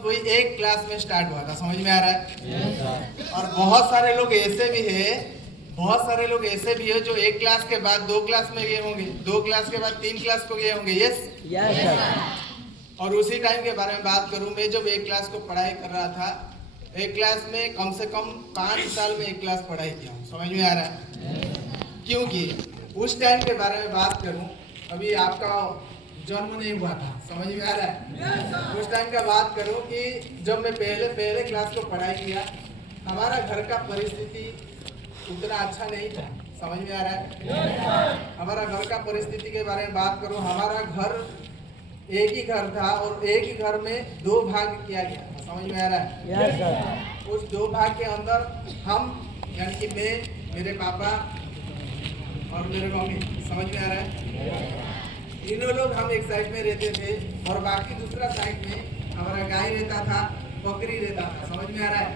वही एक क्लास में स्टार्ट हुआ था, समझ में आ रहा है। और बहुत सारे लोग ऐसे भी है जो एक क्लास के बाद दो क्लास में गए होंगे, दो क्लास के बाद तीन क्लास को गए होंगे। यस। और उसी टाइम के बारे में बात करूं, मैं जब एक क्लास को पढ़ाई कर रहा था, एक क्लास में कम से कम 5 साल में एक क्लास पढ़ाई किया, समझ में आ रहा है। क्योंकि उस टाइम के बारे में बात करूं, अभी आपका जन्म नहीं हुआ था, समझ में आ रहा है। उस टाइम का बात करूं कि जब मैं पहले क्लास को पढ़ाई किया, हमारा घर का परिस्थिति उतना अच्छा नहीं था, समझ में आ रहा है। हमारा घर का परिस्थिति के बारे में बात करूं, हमारा घर एक ही घर था और एक ही घर में दो भाग किया गया था, समझ में आ रहा है। उस दो भाग के अंदर हम, यानी कि मैं, मेरे पापा और मेरे मम्मी, समझ में आ रहा है, तीनों लोग हम एक साइड में रहते थे और बाकी दूसरा साइड में हमारा गाय रहता था, बकरी रहता था, समझ में आ रहा है।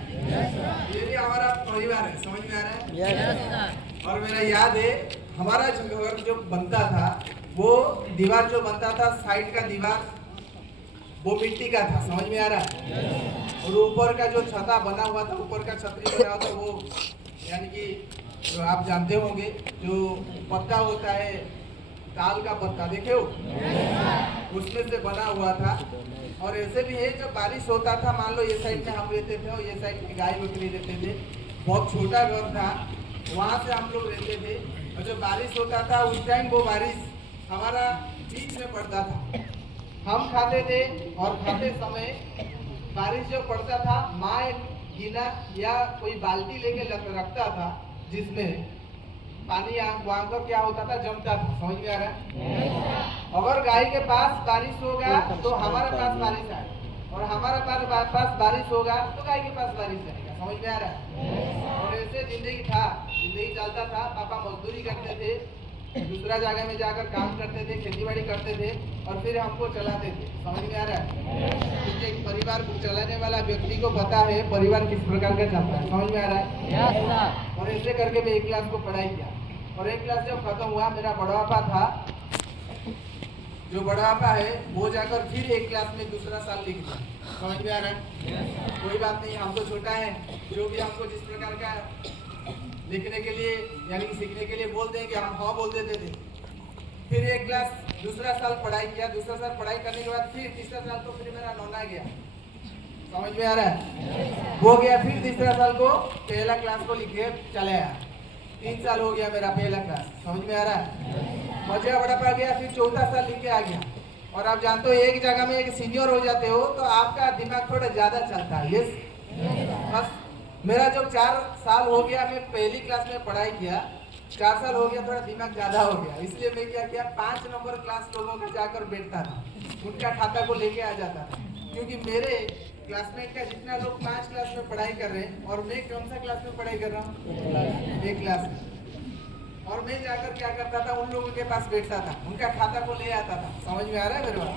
ये भी हमारा परिवार है, समझ में आ रहा है। और मेरा याद है, हमारा घर जो बनता था, वो दीवार जो बनता था, साइड का दीवार वो मिट्टी का था, समझ में आ रहा है। और ऊपर का जो छता बना हुआ था, ऊपर का छतरी बना हुआ था, वो यानी कि जो आप जानते होंगे, जो पत्ता होता है, ताल का पत्ता, देखे हो, उसमें से बना हुआ था। और ऐसे भी है, जब बारिश होता था, मान लो ये साइड में हम रहते थे और ये साइड में गाय बकरी रहते थे, बहुत छोटा घर था, वहाँ से हम लोग रहते थे। और जब बारिश होता था, उस टाइम वो बारिश हमारा बीच में पड़ता था, हम खाते थे और खाते समय बारिश जब पड़ता था, माँ एक गीला या कोई बाल्टी लेके रखता था, जिसमें पानी वहाँ पर क्या होता था, जमता था, समझ में आ रहा है। अगर गाय के पास बारिश होगा तो हमारे पास बारिश आए, और हमारे पास बारिश होगा तो गाय के पास बारिश आएगा, समझ में आ रहा है। और ऐसे जिंदगी चलता था। पापा मजदूरी करते थे, दूसरा जगह में जाकर काम करते थे, खेती बाड़ी करते थे और फिर हमको चलाते थे, समझ में आ रहा है। क्योंकि एक परिवार को चलाने वाला व्यक्ति को पता है परिवार किस प्रकार का चलता है, समझ में आ रहा है। और ऐसे करके मैं एक क्लास को पढ़ाई किया, और एक क्लास जब खत्म हुआ, मेरा बड़ा पापा था, जो बड़ा पापा है, वो जाकर फिर एक क्लास में दूसरा साल लिख दिया, समझ में आ रहा है। कोई बात नहीं, हम तो छोटा है, जो भी हमको जिस प्रकार का लिखने के लिए यानी कि सीखने के लिए बोलते हैं कि हम हाँ बोल देते थे। फिर एक क्लास दूसरा साल पढ़ाई किया, दूसरा साल पढ़ाई करने के बाद फिर तीसरा साल को फिर मेरा नौना गया, समझ में आ रहा है, वो गया। फिर तीसरा साल को पहला क्लास को लिखे चले आया, 3 साल हो गया मेरा पहला क्लास, समझ में आ रहा है। मजा बड़ा पा गया, फिर चौथा साल लिख के आ गया। और आप जानते हो, एक जगह में एक सीनियर हो जाते हो तो आपका दिमाग थोड़ा ज्यादा चलता है। यस, बस मेरा जो 4 साल हो गया, मैं पहली क्लास में पढ़ाई किया, 4 साल हो गया, थोड़ा दिमाग ज्यादा हो गया, इसलिए मैं क्या किया, 5 नंबर क्लास लोगों का जाकर बैठता था, उनका खाता को लेके आ जाता था। क्योंकि मेरे क्लासमेट का जितना लोग 5 क्लास में पढ़ाई कर रहे हैं, और मैं कौन सा क्लास में पढ़ाई कर रहा हूँ, एक क्लास में। और मैं जाकर क्या करता था, उन लोगों के पास बैठता था, उनका खाता को ले आता था, समझ में आ रहा है मेरे बात।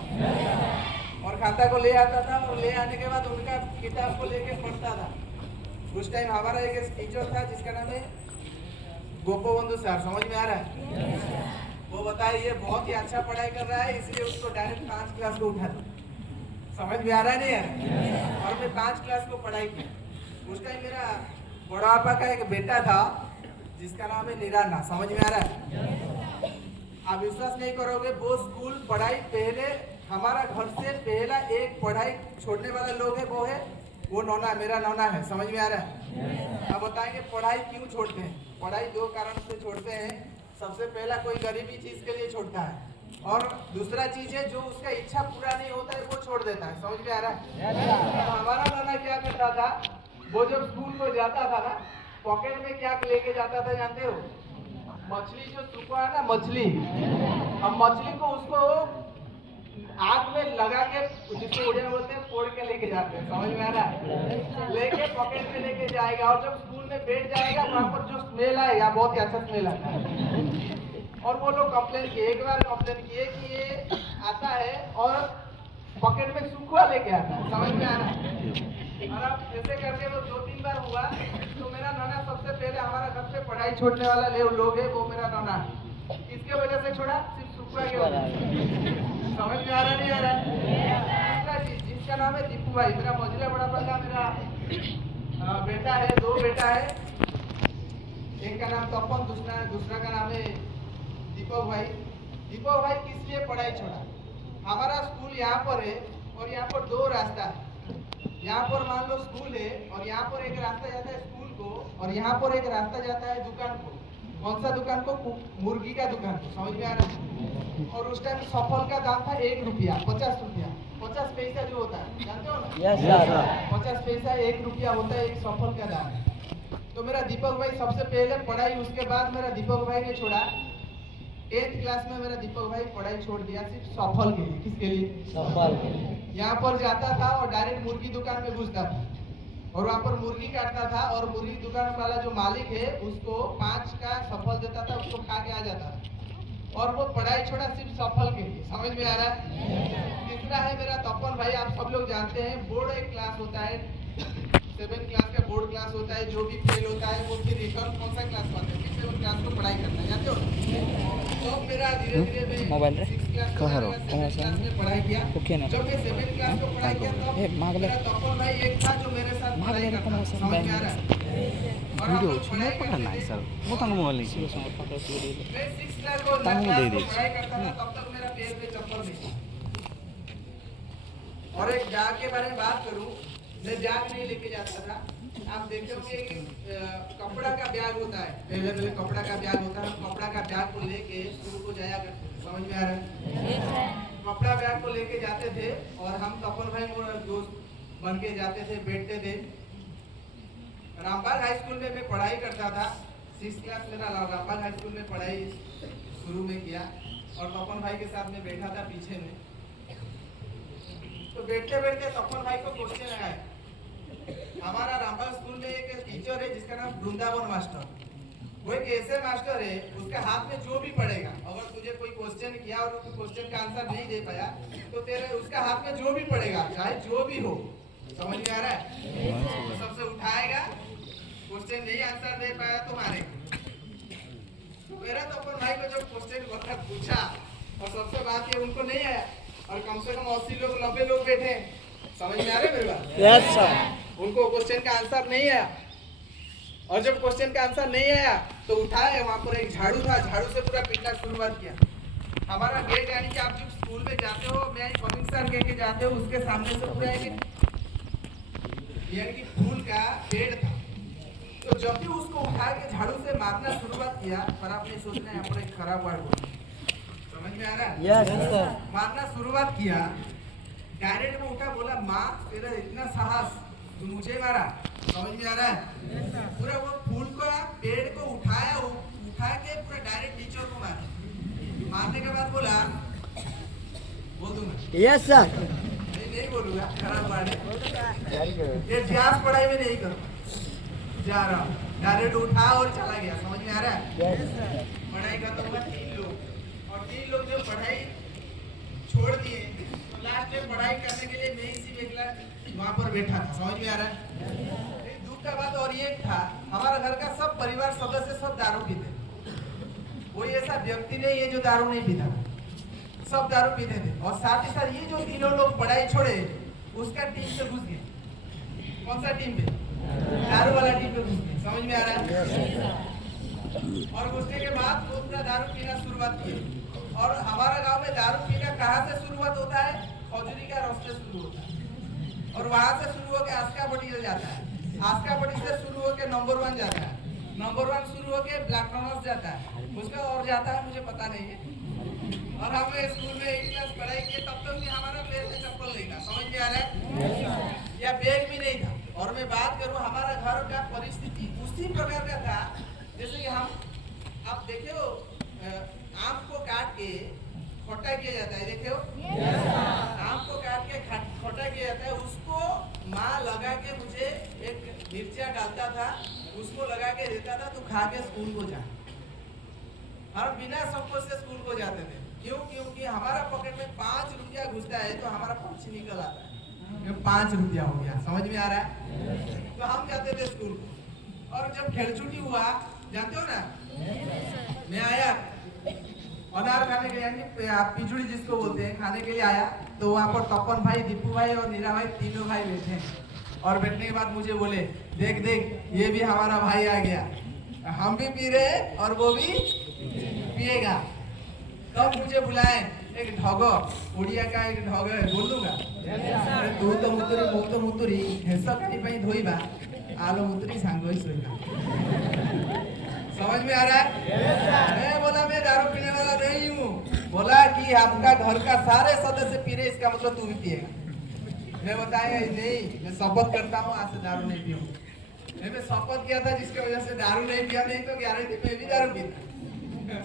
और खाता को ले आता था, और ले आने के बाद उनका किताब को लेके पढ़ता था। उस टाइम हमारा एक टीचर था जिसका नाम है गोपबंधु सर, समझ में आ रहा है। वो बताए ये बहुत ही अच्छा पढ़ाई कर रहा है, इसलिए उसको डायरेक्ट 5 क्लास को उठा दो, समझ में आ रहा है नहीं यार। और मैं 5 क्लास को पढ़ाई की। उस टाइम मेरा बड़ा पापा का एक बेटा था जिसका नाम है निराला, समझ में आ रहा है। आप विश्वास नहीं करोगे, वो स्कूल पढ़ाई पहले हमारा घर से पहला एक पढ़ाई छोड़ने वाला लोग है, वो नौना, मेरा नौना है, समझ में आ रहा है। अब बताएंगे पढ़ाई क्यों छोड़ते हैं। पढ़ाई 2 कारण से छोड़ते हैं। सबसे पहला, कोई गरीबी चीज के लिए छोड़ता है, और दूसरा चीज है जो उसका इच्छा पूरा नहीं होता है वो छोड़ देता है, समझ में आ रहा है। तो हमारा नौना क्या करता था, वो जब स्कूल को जाता था ना, पॉकेट में क्या लेके जाता था जानते हो, मछली जो सूखा है ना, मछली, हम मछली को उसको आग में लगा के, जिसको उड़िया बोलते हैं, फोड़ के लेके जाते हैं, समझ में आ रहा है। लेके पॉकेट में लेके जाएगा, और जब स्कूल में बैठ जाएगा, वहाँ पर जो स्मेल आएगा, बहुत ही अच्छा स्मेल आता है। और वो लोग कंप्लेन किए, एक बार कंप्लेन किए कि ये आता है और पॉकेट में सूखा लेके आता है, समझ में आ रहा है। और अब ऐसे करके वो 2-3 बार हुआ, तो मेरा नाना सबसे पहले हमारा घर से पढ़ाई छोड़ने वाला लोग है, वो मेरा नाना। किसके वजह से छोड़ा, सिर्फ सूखा के वजह से, समझ में आ रहा नहीं आ रहा है। दूसरा चीज, इसका नाम है दीपू भाई, मेरा मझले बड़ा बंदा, मेरा बेटा है, 2 बेटा है, एक का नाम तपन, दूसरा का नाम है दीपक भाई। दीपक भाई किस लिए पढ़ाई छोड़ा? हमारा स्कूल यहाँ पर है और यहाँ पर 2 रास्ता है। यहाँ पर मान लो स्कूल है और यहाँ पर एक रास्ता जाता है स्कूल को और यहाँ पर एक रास्ता जाता है दुकान को। कौन सा दुकान को? मुर्गी का दुकान को। समझ में आ रहा है? और उस टाइम सफल का दाम था 1 रुपया, 50 रुपया, 50 पैसा जो होता है, जानते हो ना? Yes sir. 50 पैसा 1 रुपया होता है एक सफल का दाम। तो मेरा दीपक भाई सबसे पहले पढ़ाई, उसके बाद मेरा दीपक भाई ने छोड़ा 8th क्लास में। मेरा दीपक भाई पढ़ाई छोड़ दिया सिर्फ सफल के लिए। किसके लिए? सफल। यहाँ पर जाता था और डायरेक्ट मुर्गी दुकान में घुसता था और वहाँ पर मुर्गी काटता था और मुर्गी दुकान वाला जो मालिक है उसको 5 का सफल देता था, उसको खा के आ जाता था और वो पढ़ाई छोड़ा सिर्फ सफल के लिए। समझ में आ रहा है? तीसरा है मेरा तपन भाई, आप सब लोग जानते हैं बोर्ड एक क्लास होता है, 7 क्लास का बोर्ड क्लास होता है। जो भी फेल होता है वो फिर रिटर्न कौन सा क्लास पाते हैं, फिर 7 क्लास को पढ़ाई करना है, जानते हो? तो मेरा धीरे धीरे मोबाइल रे 6 क्लास में पढ़ाई किया। जब मैं 7 क्लास को पढ़ाई किया तब मेरा तपन भाई एक था जो मेरे साथ पढ़ाई करता था। समझ में आ रहा है? और हम लोग पढ़ाई करते थे। मैं 6 क्लास को पढ़ाई करता था, तब तक मेरा पैर पे चप्पल नहीं था। और एक बैग के बारे में बात करूं, मैं बैग नहीं लेके जाता था। आप देखोगे कि कपड़ा का बैग होता है, पहले कपड़ा का बैग होता है, हम कपड़ा का बैग को लेके स्कूल को जाया करते थे। समझ में आ रहा है? कपड़ा बैग को लेके जाते थे और हम तपन भाई मोर दोस्त बन के जाते थे, बैठते थे। रामबाग हाई स्कूल में मैं पढ़ाई करता था। 6 क्लास मेरा रामबाग हाई स्कूल में पढ़ाई शुरू में किया और तपन भाई के साथ में बैठा था पीछे में। तो बैठते बैठते तपन भाई को क्वेश्चन आया। हमारा रामबाग स्कूल में एक टीचर है जिसका नाम वृंदावन मास्टर। वो एक ऐसे मास्टर है, उसके हाथ में जो भी पड़ेगा, अगर तुझे कोई क्वेश्चन किया और उस क्वेश्चन का आंसर नहीं दे पाया तो तेरे उसका हाथ में जो भी पड़ेगा, चाहे जो भी हो, समझ में आ रहा है? तो सबसे उठाएगा, क्वेश्चन नहीं आंसर दे पाया तो मारेगा। तो मेरा तो अपन भाई को जब क्वेश्चन पूछा और सबसे बात ये उनको नहीं आया और कम से कम 80 लोग 90 लोग बैठे, समझ में आ रहा है मेरी बात? Yes sir. उनको क्वेश्चन का आंसर नहीं आया और जब क्वेश्चन का आंसर नहीं आया तो उठाए, वहां पर एक झाड़ू था, झाड़ू से पूरा पीटना शुरुआत किया। हमारा गेट यानी कि आप जब स्कूल में जाते हो, मैं कमिंग सर कह के जाते हो, उसके सामने से पूरा एक यानी कि फूल का पेड़ था। तो जब भी उसको उठा के झाड़ू से मारना शुरुआत किया, पर आपने सोचना यहाँ पर एक खराब वर्ड बोला, समझ में आ रहा है? Yes sir. मारना शुरुआत किया, डायरेक्ट में उठा, बोला माँ तेरा इतना साहस, तू मुझे मारा। समझ में आ रहा है? पूरा वो फूल को पेड़ को उठाया, उठा के पूरा डायरेक्ट टीचर को मारा। मारने के बाद बोला, बोल दूंगा? Yes sir. नहीं बोलूंगा, खराब बात है। ये इतिहास पढ़ाई में नहीं करूँ, जा रहा हूँ। डायरेक्ट उठा और चला गया। समझ में आ रहा है? पढ़ाई खत्म हुआ 3 लोग और 3 लोग जो पढ़ाई छोड़ दिए तो लास्ट में पढ़ाई करने के लिए मैं इसी में वहाँ पर बैठा था। समझ में आ रहा है? दुख का बात और ये था, हमारा घर का सब परिवार सदस्य सब दारू पीते, कोई ऐसा व्यक्ति नहीं है जो दारू नहीं पीता, सब दारू पीते थे। और साथ ही साथ ये जो 3 लोग पढ़ाई छोड़े उसका टीम पे घुस गए। कौन सा टीम पे? दारू वाला टीम पे घुस गए। समझ में आ रहा है? और घुसने के बाद वो पूरा दारू पीना शुरुआत की। और हमारा गांव में दारू पीना कहाँ से शुरुआत होता है? खजूरी का रास्ते शुरू होता है और वहां से शुरू होकर आस्कापट्टी से जाता है, आस्कापट्टी से शुरू होकर नंबर 1 जाता है, नंबर 1 शुरू होकर ब्लैक टॉनस जाता है, उसका और जाता है मुझे पता नहीं है। और हम स्कूल में 1 क्लास पढ़ाई किए तब तक भी हमारा पैर में चप्पल नहीं था। समझ में आ रहा है? या बैग भी नहीं था। और मैं बात करूं हमारा घर का परिस्थिति उसी प्रकार का था जैसे कि हम आप देखो आम को काट के खट्टा किया जाता है, देखो आम को काट के खट्टा किया जाता है, उसको माँ लगा के मुझे एक मिर्चा डालता था, उसको लगा के देता था, तो खा के स्कूल को जा। हम बिना संकोच से स्कूल को जाते थे। क्यों? क्योंकि हमारा पॉकेट में 5 रुपया घुसता है तो हमारा पर्ची निकल आता है, 5 रुपया हो गया। समझ में आ रहा है? तो हम जाते थे स्कूल को और जब खेल छुट्टी हुआ, जानते हो ना, मैं आया अनार खाने के लिए यानी आप पिजुड़ी जिसको बोलते हैं खाने के लिए आया, तो वहाँ पर तपन भाई, दीपू भाई और नीरा भाई तीनों भाई बैठे हैं। और बैठने के बाद मुझे बोले देख देख ये भी हमारा भाई आ गया, हम भी पी रहे हैं और वो भी पिएगा। तब मुझे बुलाए एक ढोगो, उड़िया का एक ढोगो है, बोल दूंगा तू तो मुतुरी मु तो मुतुरी हेसा कहीं पे धोईबा आलो मुतुरी सांगो ही सोईबा। समझ में आ रहा है? मैं बोला मैं दारू पीने वाला नहीं हूँ। बोला कि आपका घर का सारे सदस्य पी रहे, इसका मतलब तू भी पिएगा। मैं बताया नहीं, मैं शपथ करता हूँ आज से दारू नहीं पीऊंगा। मैं शपथ किया था जिसकी वजह से दारू नहीं पिया, नहीं तो गारंटी में भी दारू पीता।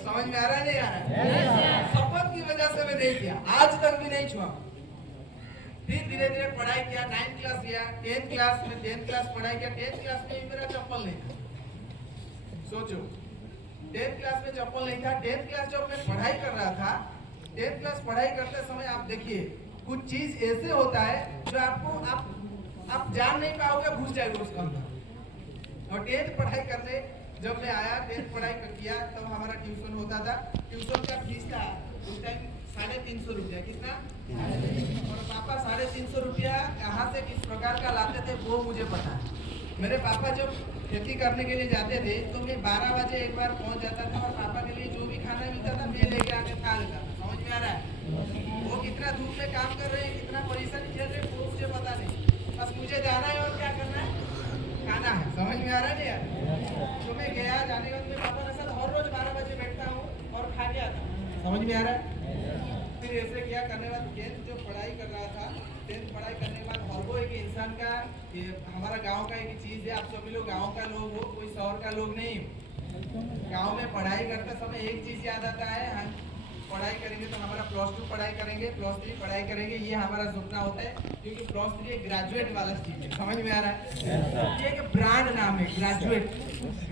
समझ में आ रहा है नहीं आ रहा है? शपथ की वजह से मैं नहीं किया, आज तक भी नहीं छुआ। फिर धीरे धीरे पढ़ाई किया, 9th क्लास गया, 10th क्लास में 10th क्लास पढ़ाई किया। 10th क्लास में मेरा चप्पल नहीं था, सोचो 10th क्लास में चप्पल नहीं था। 10th क्लास जब मैं पढ़ाई कर रहा था, 10th क्लास पढ़ाई करते समय आप देखिए कुछ चीज ऐसे होता है जो आपको आप जान नहीं पाओगे, घुस जाएगा उसके अंदर। और 10th पढ़ाई करने जब मैं आया, 10th पढ़ाई किया, तब हमारा ट्यूशन होता था। ट्यूशन का फीस था उस टाइम 350 रुपया। कितना? और पापा 350 रुपया कहाँ से किस प्रकार का लाते थे वो मुझे पता है। मेरे पापा जब खेती करने के लिए जाते थे तो मैं 12 बजे एक बार पहुंच जाता था और पापा के लिए जो भी खाना मिलता था मैं लेके आके खा लेता था। समझ में आ रहा है? वो कितना धूप में काम कर रहे हैं, कितना परेशानी झेल रहे हैं वो मुझे पता नहीं, बस मुझे जाना है और क्या करना है, खाना है। समझ में आ रहा है नहीं यार? तो मैं गया, जाने के बाद मैं पापा के साथ हर रोज 12 बजे बैठता हूँ और खा के आता हूँ। समझ में आ रहा है? फिर ऐसे क्या करने के बाद 10th जो पढ़ाई कर रहा था, 10th पढ़ाई करने के बाद हर वो एक इंसान का, हमारा गांव का एक चीज है, आप सभी लोग गांव का लोग हो, कोई शहर का लोग नहीं। गांव में पढ़ाई करते समय एक चीज याद आता है, हम पढ़ाई करेंगे तो हमारा +2 पढ़ाई करेंगे, +3 पढ़ाई करेंगे, ये हमारा सपना होता है। क्योंकि +3 एक ग्रेजुएट वाला चीज है। समझ में आ रहा है? ये एक ब्रांड नाम है, ग्रेजुएट,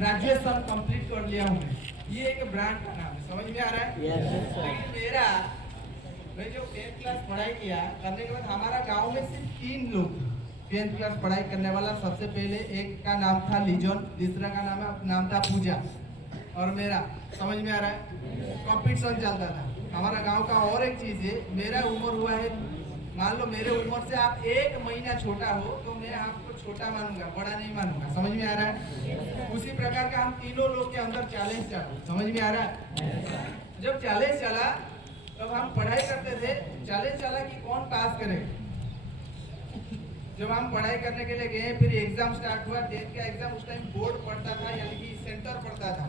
ग्रेजुएशन कंप्लीट कर लिया हूँ ये एक ब्रांड का नाम है। समझ में आ रहा है? लेकिन मैं जो 10th क्लास पढ़ाई किया, करने के बाद हमारा गांव में सिर्फ 3 लोग 10th क्लास पढ़ाई करने वाला। सबसे पहले एक का नाम था लीजन, दूसरा का नाम था पूजा, और मेरा। समझ में आ रहा है? कंपटीशन चलता था हमारा गांव का। और एक चीज है, मेरा उम्र हुआ है, मान लो मेरे उम्र से आप 1 महीना छोटा हो तो मैं आपको छोटा मानूंगा, बड़ा नहीं मानूंगा। समझ में आ रहा है? उसी प्रकार का हम तीनों लोग के अंदर चैलेंज चला। समझ में आ रहा है? जब चैलेंज चला तब हम पढ़ाई करते थे, चैलेंज चला कि कौन पास करे। जब हम पढ़ाई करने के लिए गए, फिर एग्जाम स्टार्ट हुआ। 10th का एग्जाम उस टाइम बोर्ड पढ़ता था, यानी कि सेंटर पढ़ता था।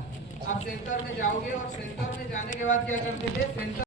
आप सेंटर में जाओगे और सेंटर में जाने के बाद क्या करते थे, सेंटर